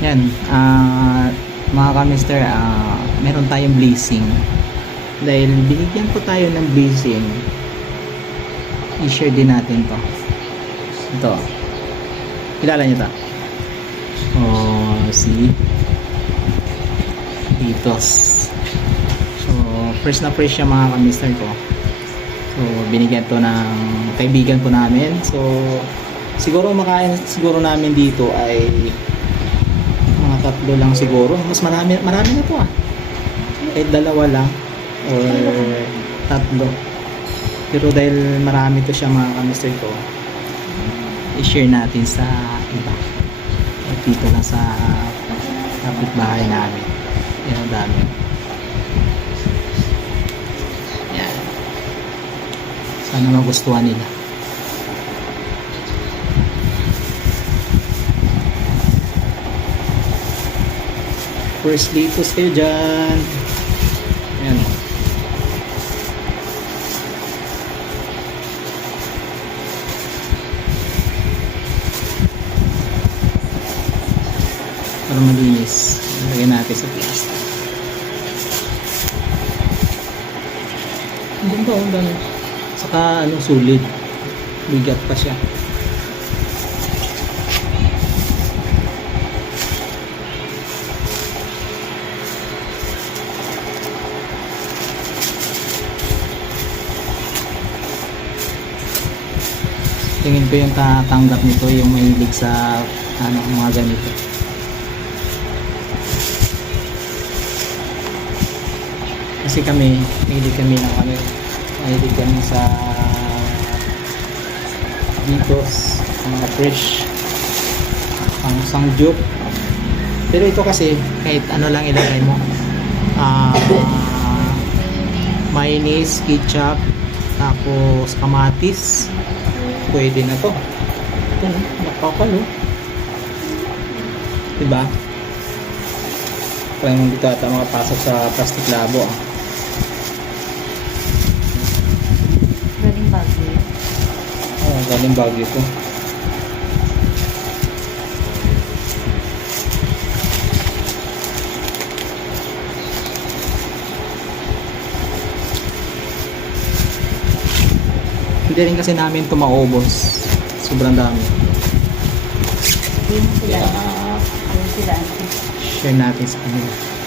Yan, mga ka-mister, meron tayong blessing. Dahil binigyan po tayo ng blessing, i-share din natin to. Ito. Kilala niyo to? Oh, si Titos. So, first na first siya mga ka-mister ko. So, binigyan to ng kaibigan po namin. So, siguro makain siguro namin dito ay mga 3 lang siguro. Mas marami na po kahit 2 lang or 3. Pero dahil marami to siya mga ka-mister ko, i-share natin sa iba. At dito lang sa kapitbahay namin. Yan ang dami. Yan. Sana magustuhan nila. First Litos kayo dyan. Ayan. Para malinis. Lagyan natin sa plastic. Ang ganda, ang dami. Saka sulit. Bigat pa siya. Tingin ko yung tatanggap nito yung mahilig sa mga ganito. Kasi kami, mahilig kami sa Ditos, mga fresh, pang sangyup. Pero ito kasi kahit ano lang ilagay mo, mayonnaise, ketchup, tapos kamatis, pwede na to. Ito, nakakalo. Diba? Parang hindi ata makapasok sa plastic labo. Galing Baguio. Oo, galing Baguio to. Hindi rin kasi namin ito maubos. Sobrang dami. Ayun sila. Kaya Ayun sila. share natin sa kanila.